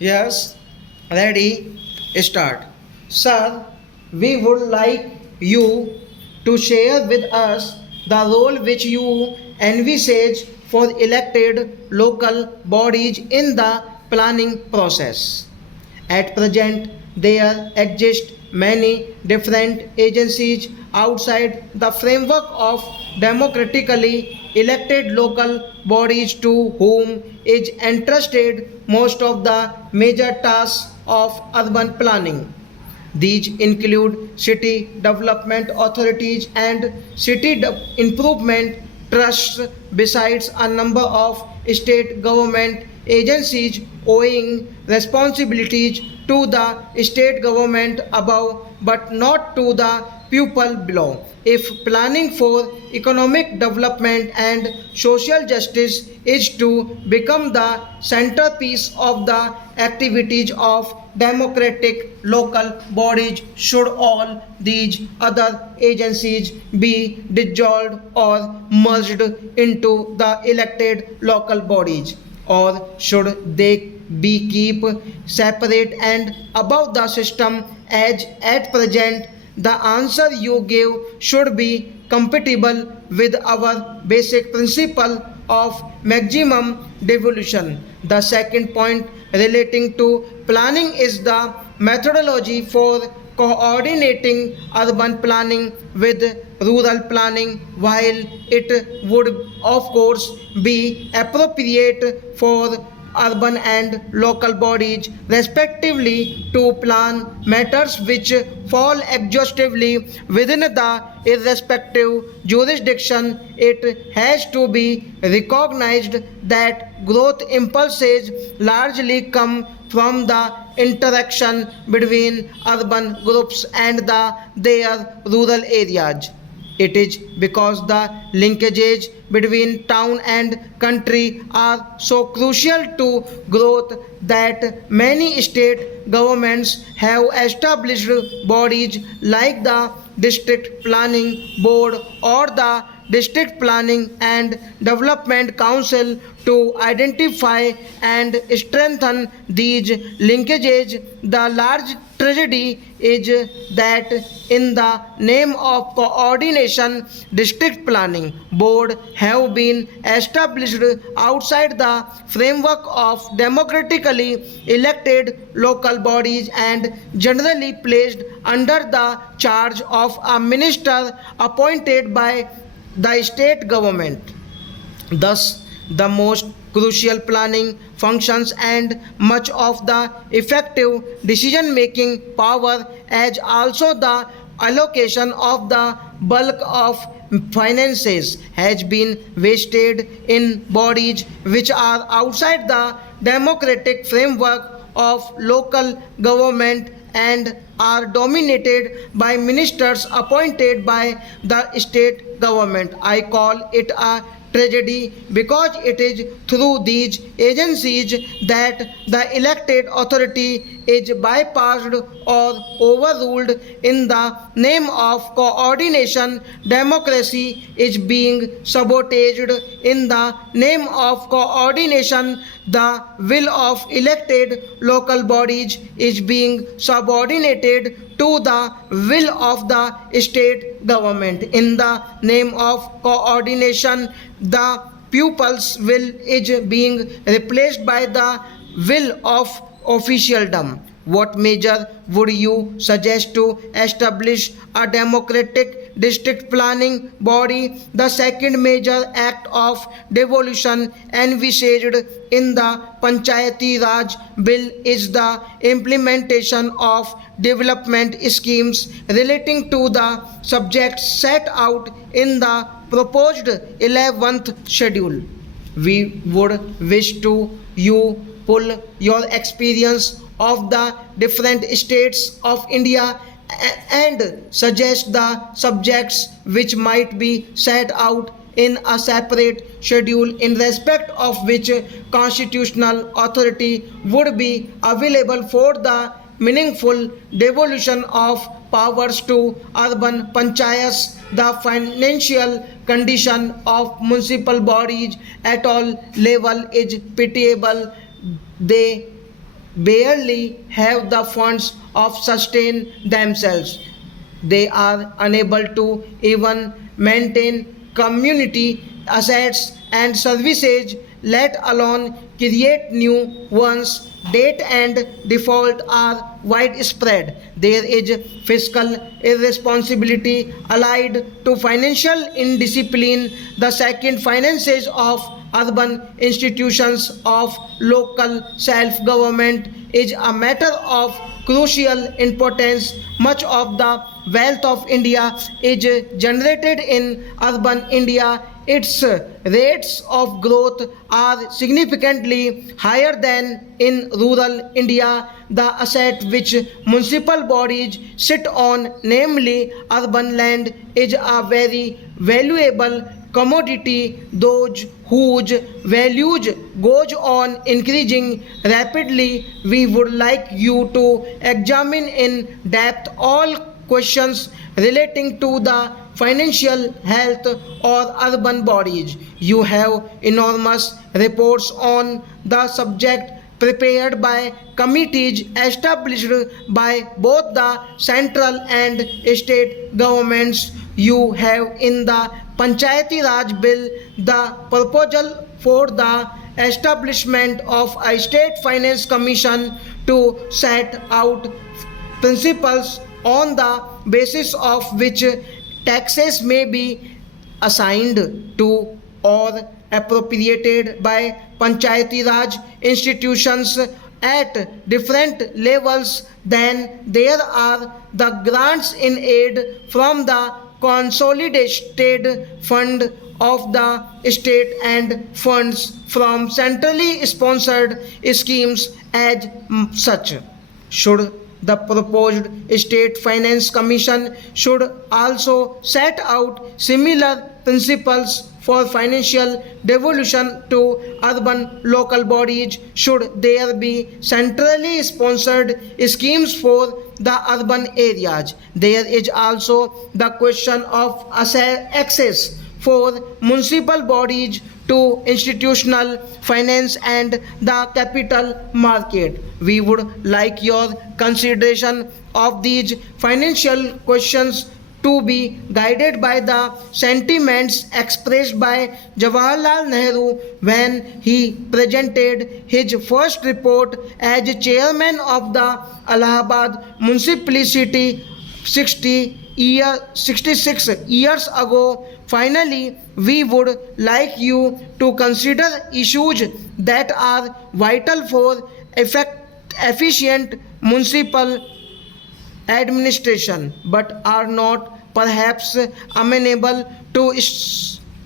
Yes, ready, start. Sir, we would like you to share with us the role which you envisage for elected local bodies in the planning process. At present, there exist many different agencies outside the framework of democratically elected local bodies to whom is entrusted most of the major tasks of urban planning. These include city development authorities and improvement trusts, besides a number of state government agencies owing responsibilities to the state government above but not to the people below. If planning for economic development and social justice is to become the centerpiece of the activities of democratic local bodies, should all these other agencies be dissolved or merged into the elected local bodies, or should they be keep separate and above the system as at present? The answer you give should be compatible with our basic principle of maximum devolution. The second point relating to planning is the methodology for coordinating urban planning with rural planning. While it would of course be appropriate for urban and local bodies respectively to plan matters which fall exhaustively within the irrespective jurisdiction, it has to be recognized that growth impulses largely come from the interaction between urban groups and their rural areas. It is because the linkages between town and country are so crucial to growth that many state governments have established bodies like the District Planning Board or the District Planning and Development Council to identify and strengthen these linkages. The large tragedy is that in the name of coordination, district planning board have been established outside the framework of democratically elected local bodies and generally placed under the charge of a minister appointed by the state government. Thus, the most crucial planning functions and much of the effective decision making power, as also the allocation of the bulk of finances, has been wasted in bodies which are outside the democratic framework of local government and are dominated by ministers appointed by the state government. I call it a tragedy because it is through these agencies that the elected authority is bypassed or overruled. In the name of coordination, democracy is being sabotaged. In the name of coordination, the will of elected local bodies is being subordinated to the will of the state government. In the name of coordination, the pupils' will is being replaced by the will of officialdom. What measure would you suggest to establish a democratic district planning body? The second major act of devolution envisaged in the Panchayati Raj bill is the implementation of development schemes relating to the subjects set out in the proposed 11th schedule. We would wish to you pull your experience of the different states of India and suggest the subjects which might be set out in a separate schedule, in respect of which constitutional authority would be available for the meaningful devolution of powers to urban panchayats. The financial condition of municipal bodies at all level is pitiable. They barely have the funds of sustain themselves. They are unable to even maintain community assets and services, let alone create new ones. Debt and default are widespread. There is fiscal irresponsibility allied to financial indiscipline. The second, finances of urban institutions of local self-government is a matter of crucial importance. Much of the wealth of India is generated in urban India. Its rates of growth are significantly higher than in rural India. The asset which municipal bodies sit on, namely urban land, is a very valuable commodity. Those whose values goes on increasing rapidly. We would like you to examine in depth all questions relating to the financial health or urban bodies. You have enormous reports on the subject prepared by committees established by both the central and state governments. You have in the Panchayati Raj Bill the proposal for the establishment of a state finance commission to set out principles on the basis of which taxes may be assigned to or appropriated by Panchayati Raj institutions at different levels. Then there are the grants in aid from the consolidated fund of the state and funds from centrally sponsored schemes as such. Should the proposed state finance commission should also set out similar principles for financial devolution to urban local bodies. Should there be centrally sponsored schemes for the urban areas? There is also the question of access for municipal bodies to institutional finance and the capital market. We would like your consideration of these financial questions to be guided by the sentiments expressed by Jawaharlal Nehru when he presented his first report as chairman of the Allahabad Municipality 66 years ago. Finally, we would like you to consider issues that are vital for efficient municipal administration but are not perhaps amenable to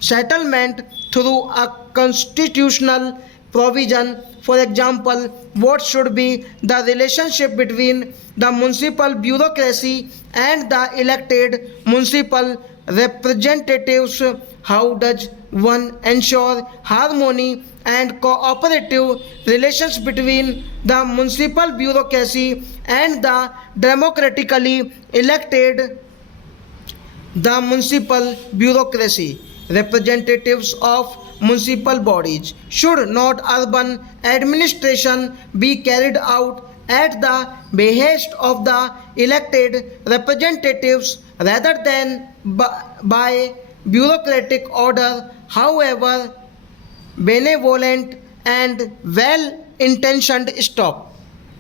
settlement through a constitutional provision. For example, what should be the relationship between the municipal bureaucracy and the elected municipal representatives? How does one ensure harmony and cooperative relations between the municipal bureaucracy and the democratically elected the municipal bureaucracy representatives of municipal bodies? Should not urban administration be carried out at the behest of the elected representatives rather than by bureaucratic order? However benevolent and well intentioned stop